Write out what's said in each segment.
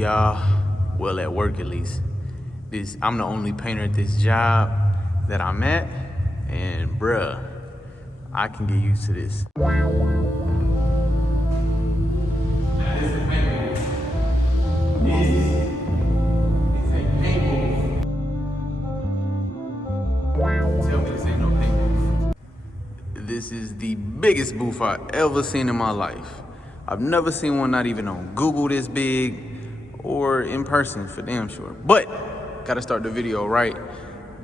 y'all. Well, at work at least. I'm the only painter at this job that I'm at, and bruh, I can get used to this. This is the biggest booth I've ever seen in my life. I've never seen one not even on Google this big or in person for damn sure. But gotta start the video right.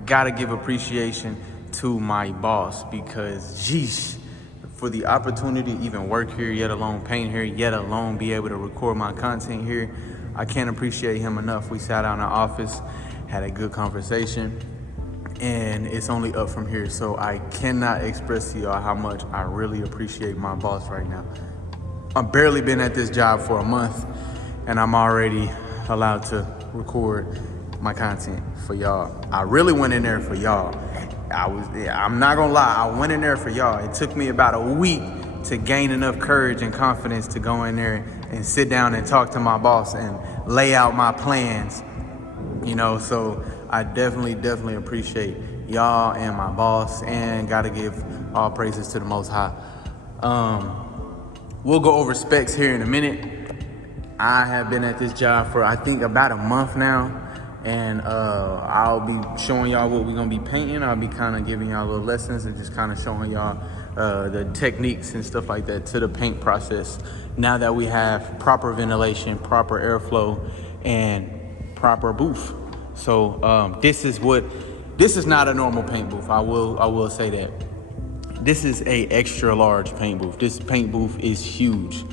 Gotta give appreciation to my boss because jeesh, for the opportunity to even work here, yet alone paint here, yet alone be able to record my content here, I can't appreciate him enough. We sat down in the office, had a good conversation, and it's only up from here. So I cannot express to y'all how much I really appreciate my boss right now. I've barely been at this job for a month and I'm already allowed to record my content for y'all. I really went in there for y'all. I'm not gonna lie, I went in there for y'all. It took me about a week to gain enough courage and confidence to go in there and sit down and talk to my boss and lay out my plans, you know, so I definitely appreciate y'all and my boss, and gotta give all praises to the Most High. We'll go over specs here in a minute. I have been at this job for I think about a month now, and I'll be showing y'all what we're gonna be painting. I'll be kind of giving y'all little lessons and just kind of showing y'all the techniques and stuff like that to the paint process. Now that we have proper ventilation, proper airflow, and proper booth. So this is not a normal paint booth. I will say that. This is a extra large paint booth. This paint booth is huge.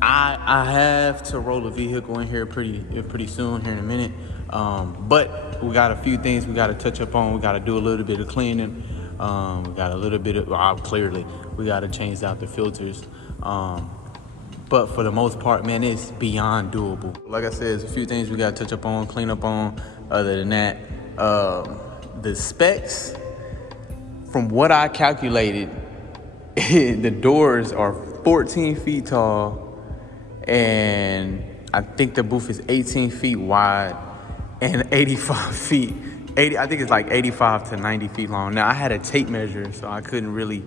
I have to roll a vehicle in here pretty soon here in a minute. But we got a few things we got to touch up on. We got to do a little bit of cleaning. We got a little bit of, clearly, we got to change out the filters. But for the most part, man, it's beyond doable. Like I said, there's a few things we got to touch up on, clean up on. Other than that, the specs, from what I calculated, the doors are 14 feet tall, and I think the booth is 18 feet wide and 85 feet. I think it's like 85 to 90 feet long. Now, I had a tape measure, so I couldn't really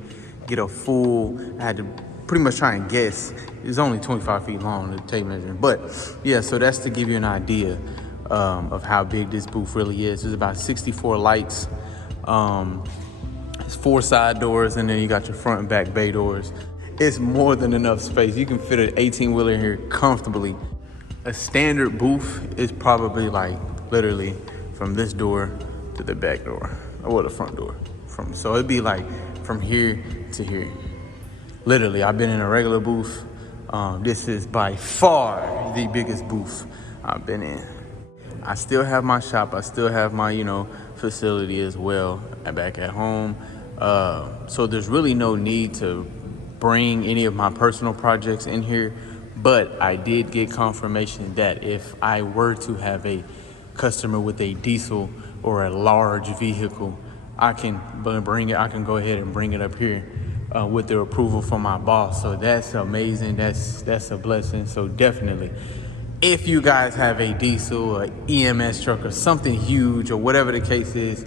get a full, I had to pretty much try and guess. It's only 25 feet long, the tape measure. But yeah, so that's to give you an idea of how big this booth really is. There's about 64 lights. It's 4 side doors, and then you got your front and back bay doors. It's more than enough space. You can fit an 18-wheeler in here comfortably. A standard booth is probably like literally from this door to the back door, or the front door. So it'd be like from here to here. Literally, I've been in a regular booth. This is by far the biggest booth I've been in. I still have my shop. I still have my, facility as well back at home. So there's really no need to bring any of my personal projects in here. But I did get confirmation that if I were to have a customer with a diesel or a large vehicle, I can bring it. I can go ahead and bring it up here with the approval from my boss. So that's amazing. That's a blessing. So definitely, if you guys have a diesel or EMS truck or something huge or whatever the case is,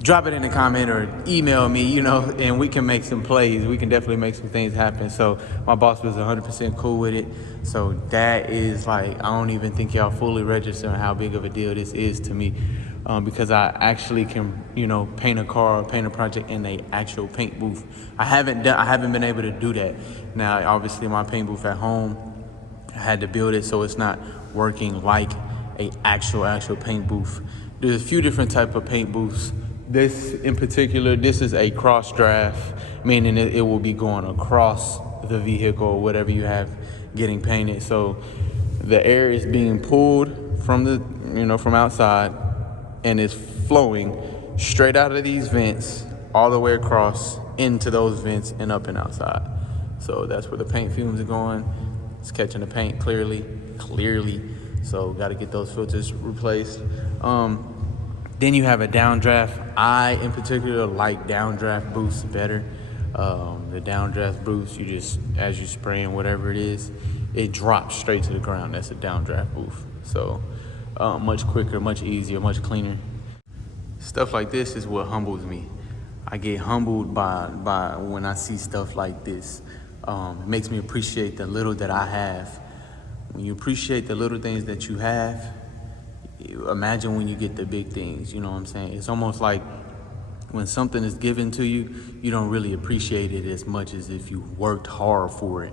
drop it in the comment or email me, and we can make some plays. We can definitely make some things happen. So my boss was 100% cool with it. So that is like, I don't even think y'all fully register on how big of a deal this is to me, because I actually can, paint a car or paint a project in a actual paint booth. I haven't been able to do that. Now, obviously my paint booth at home, I had to build it so it's not working like a actual paint booth. There's a few different type of paint booths. This in particular, this is a cross draft, meaning it will be going across the vehicle or whatever you have getting painted. So the air is being pulled from from outside, and it's flowing straight out of these vents all the way across into those vents and up and outside. So that's where the paint fumes are going. It's catching the paint clearly. So got to get those filters replaced. Then you have a downdraft. I, in particular, like downdraft booths better. The downdraft booths, you just, as you spraying whatever it is, it drops straight to the ground. That's a downdraft booth. So much quicker, much easier, much cleaner. Stuff like this is what humbles me. I get humbled by when I see stuff like this. It makes me appreciate the little that I have. When you appreciate the little things that you have, imagine when you get the big things, you know what I'm saying? It's almost like when something is given to you, you don't really appreciate it as much as if you worked hard for it,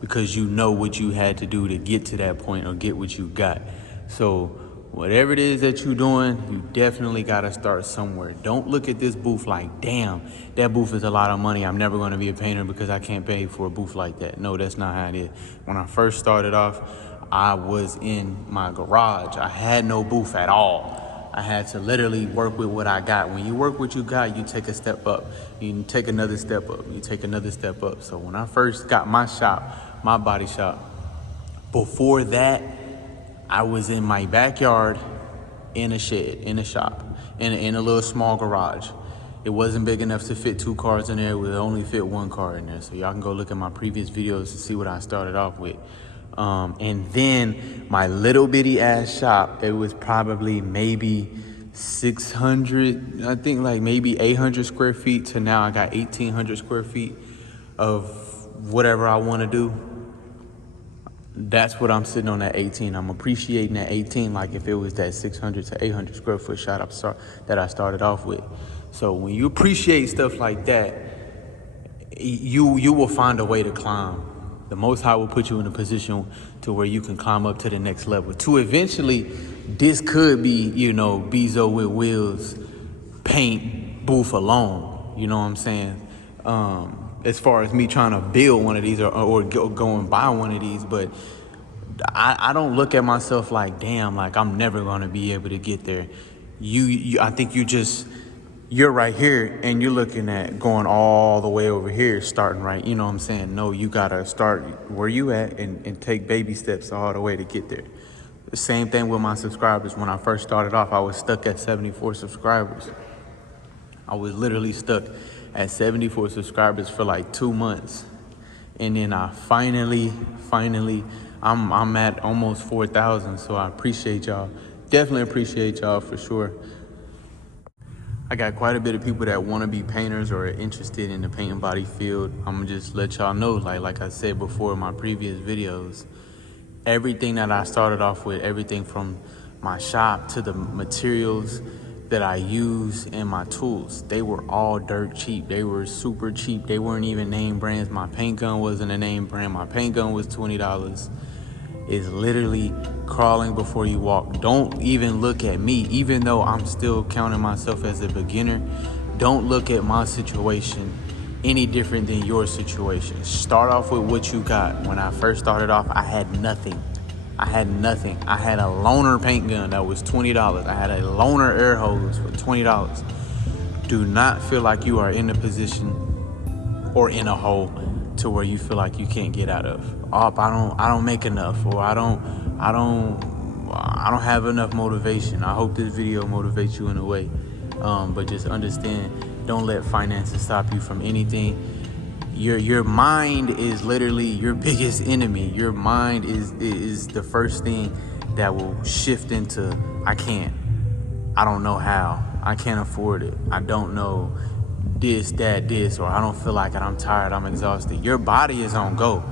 because you know what you had to do to get to that point or get what you got. So whatever it is that you're doing, you definitely got to start somewhere. Don't look at this booth like, damn, that booth is a lot of money. I'm never going to be a painter because I can't pay for a booth like that. No, that's not how it is. When I first started off, I was in my garage. I had no booth at all. I had to literally work with what I got. When you work what you got, you take a step up. You take another step up. You take another step up. So when I first got my shop, my body shop, before that, I was in my backyard in a shed, in a shop, in a little small garage. It wasn't big enough to fit 2 cars in there. It would only fit 1 car in there. So y'all can go look at my previous videos to see what I started off with. And then my little bitty ass shop, it was probably maybe 600, I think like maybe 800 square feet to now I got 1,800 square feet of whatever I want to do. That's what I'm sitting on at 18. I'm appreciating that 18 like if it was that 600 to 800 square foot shop that I started off with. So when you appreciate stuff like that, you will find a way to climb. The Most High will put you in a position to where you can climb up to the next level. To eventually, this could be, you know, Bezo with Wheels paint booth alone. You know what I'm saying? As far as me trying to build one of these or go and buy one of these, but I don't look at myself like, damn, like I'm never gonna be able to get there. I think you're right here and you're looking at going all the way over here, starting right. You know what I'm saying? No, you gotta start where you at and take baby steps all the way to get there. The same thing with my subscribers. When I first started off, I was stuck at 74 subscribers. I was literally stuck at 74 subscribers for like 2 months. And then I finally, I'm at almost 4,000. So I appreciate y'all. Definitely appreciate y'all for sure. I got quite a bit of people that want to be painters or are interested in the paint and body field. I'm gonna just let y'all know, like I said before in my previous videos, everything that I started off with, everything from my shop to the materials that I use and my tools, they were all dirt cheap. They were super cheap. They weren't even name brands. My paint gun wasn't a name brand. My paint gun was $20. It's literally crawling before you walk. Don't even look at me, even though I'm still counting myself as a beginner. Don't look at my situation any different than your situation. Start off with what you got. When I first started off, I had nothing. I had a loaner paint gun that was $20. I had a loaner air hose for $20. Do not feel like you are in a position or in a hole to where you feel like you can't get out of. Oh, I don't make enough, or I don't have enough motivation. I hope this video motivates you in a way. But just understand, don't let finances stop you from anything. Your mind is literally your biggest enemy. Your mind is the first thing that will shift into, I don't know how, I can't afford it, I don't know this, or I don't feel like it, I'm tired, I'm exhausted. Your body is on go.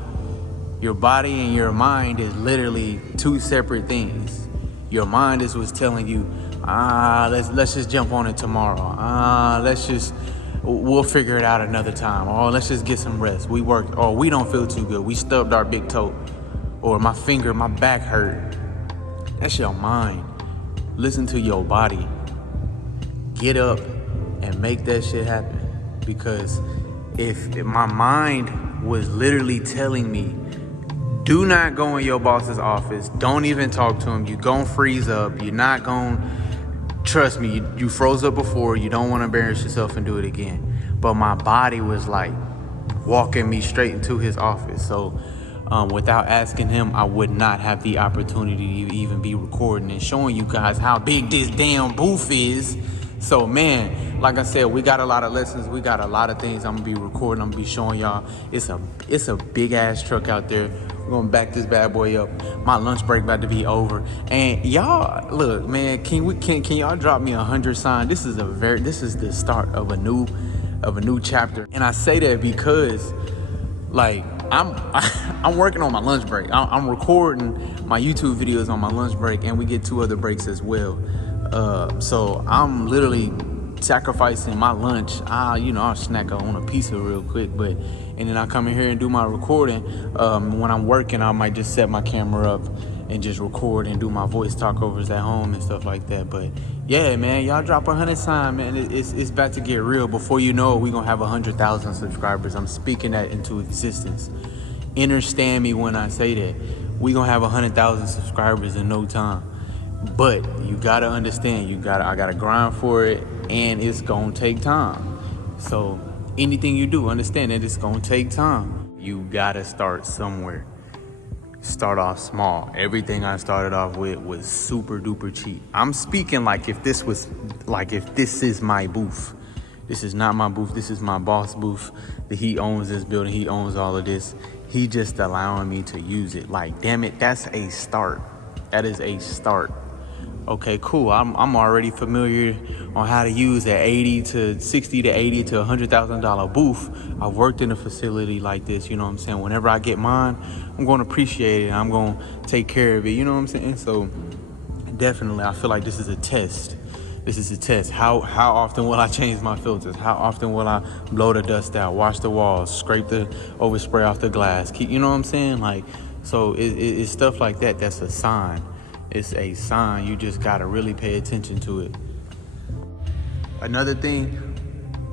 Your body and your mind is literally 2 separate things. Your mind is what's telling you, let's just jump on it tomorrow. We'll figure it out another time. Or let's just get some rest. We worked, or we don't feel too good. We stubbed our big toe. Or my back hurt. That's your mind. Listen to your body. Get up and make that shit happen. Because if my mind was literally telling me, do not go in your boss's office, don't even talk to him, you gon' freeze up, you're not gon', trust me, you froze up before, you don't want to embarrass yourself and do it again. But my body was like walking me straight into his office. So without asking him, I would not have the opportunity to even be recording and showing you guys how big this damn booth is. So man, like I said, we got a lot of lessons, we got a lot of things I'm gonna be recording, I'm gonna be showing y'all. It's a big ass truck out there We're gonna back this bad boy up. My lunch break about to be over. And y'all, look, man, can y'all drop me 100 sign? This is the start of a new chapter. And I say that because, like, I'm working on my lunch break. I'm recording my YouTube videos on my lunch break, and we get 2 other breaks as well. So I'm literally sacrificing my lunch. I'll snack on a pizza real quick, and then I come in here and do my recording. When I'm working, I might just set my camera up and just record and do my voice talkovers at home and stuff like that. But yeah, man, y'all drop 100 sign, man. It's about to get real. Before you know it, we're gonna have 100,000 subscribers. I'm speaking that into existence. Understand me when I say that. We're gonna have 100,000 subscribers in no time. But you gotta understand, I gotta grind for it, and it's gonna take time. So anything you do, understand that it's gonna take time. You gotta start somewhere. Start off small. Everything I started off with was super duper cheap. I'm speaking like if this is my booth. This is not my booth, this is my boss booth. He owns this building, he owns all of this. He just allowing me to use it. Like, damn it, that's a start. That is a start. Okay, cool. I'm already familiar on how to use an $60 to $80 to $100,000 booth. I've worked in a facility like this, you know what I'm saying? Whenever I get mine, I'm going to appreciate it. I'm going to take care of it, you know what I'm saying? So definitely, I feel like this is a test. This is a test. How often will I change my filters? How often will I blow the dust out, wash the walls, scrape the overspray off the glass? You know what I'm saying? Like, so it's stuff like that. That's a sign. It's a sign. You just gotta really pay attention to it. Another thing,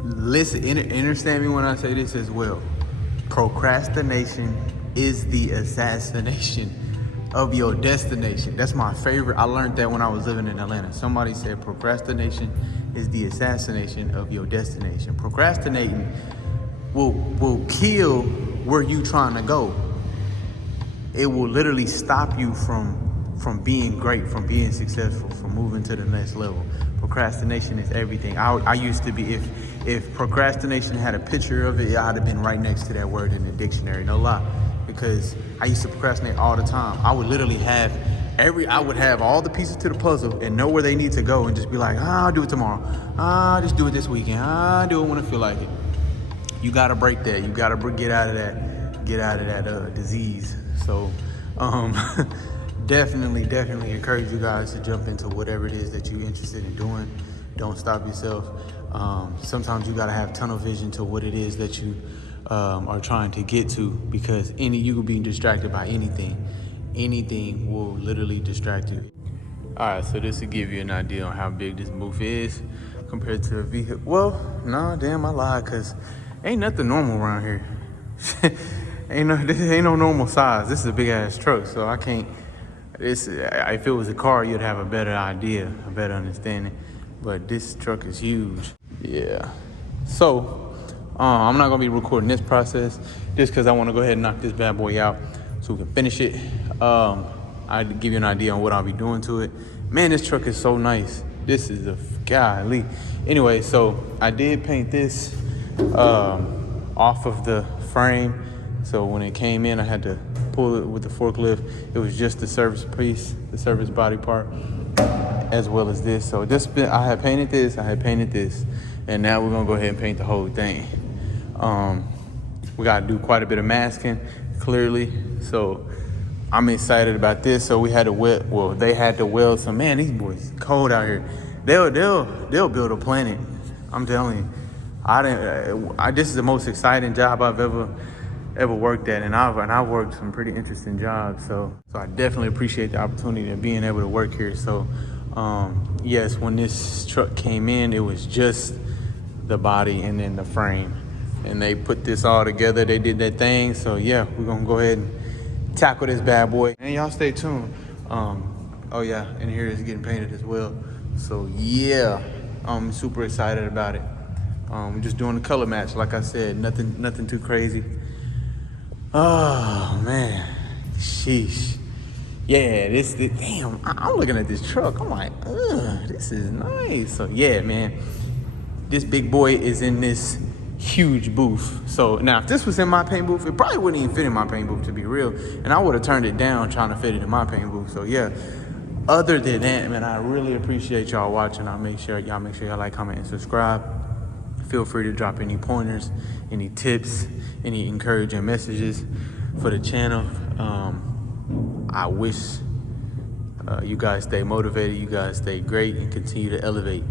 listen, understand me when I say this as well. Procrastination is the assassination of your destination. That's my favorite. I learned that when I was living in Atlanta. Somebody said procrastination is the assassination of your destination. Procrastinating will kill where you trying to go. It will literally stop you from being great, from being successful, from moving to the next level. Procrastination is everything. I used to be, if procrastination had a picture of it, I'd have been right next to that word in the dictionary, no lie. Because I used to procrastinate all the time. I would literally have all the pieces to the puzzle and know where they need to go and just be like, I'll do it tomorrow. I'll just do it this weekend. I'll do it when I feel like it. You gotta break that. You gotta get out of that disease. So, definitely encourage you guys to jump into whatever it is that you're interested in doing. Don't stop yourself. Sometimes you gotta have tunnel vision to what it is that you are trying to get to, because you could be distracted by anything. Anything will literally distract you. All right, so this will give you an idea on how big this booth is compared to a vehicle. Well, nah, damn, I lied, cause ain't nothing normal around here. This ain't no normal size. This is a big ass truck, so I can't. If it was a car, you'd have a better idea, a better understanding. But this truck is huge. Yeah. So I'm not gonna be recording this process just because I want to go ahead and knock this bad boy out so we can finish it. I'd give you an idea on what I'll be doing to it. Man, this truck is so nice. This is a golly. Anyway, so I did paint this off of the frame. So when it came in, I had to pull it with the forklift. It was just the service piece, the service body part, as well as this. So I had painted this, and now we're gonna go ahead and paint the whole thing. We gotta do quite a bit of masking, clearly. So I'm excited about this. So they had to weld some. Man, these boys cold out here. They'll build a planet. I'm telling you. This is the most exciting job I've ever worked at, and I've worked some pretty interesting jobs, so I definitely appreciate the opportunity of being able to work here. So yes, when this truck came in, it was just the body and then the frame, and they put this all together. They did that thing. So yeah, we're gonna go ahead and tackle this bad boy, and y'all stay tuned. Oh yeah, and here it's getting painted as well. So yeah, I'm super excited about it. We're just doing the color match, like I said, nothing too crazy. Oh man, sheesh. Yeah, damn, I'm looking at this truck. I'm like, this is nice. So yeah, man, this big boy is in this huge booth. So now if this was in my paint booth, it probably wouldn't even fit in my paint booth, to be real. And I would have turned it down trying to fit it in my paint booth. So yeah, other than that, man, I really appreciate y'all watching. Make sure y'all like, comment, and subscribe. Feel free to drop any pointers, any tips, any encouraging messages for the channel. I wish you guys stay motivated, you guys stay great, and continue to elevate.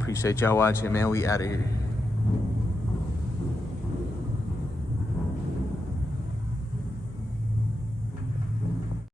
Appreciate y'all watching, man. We out of here.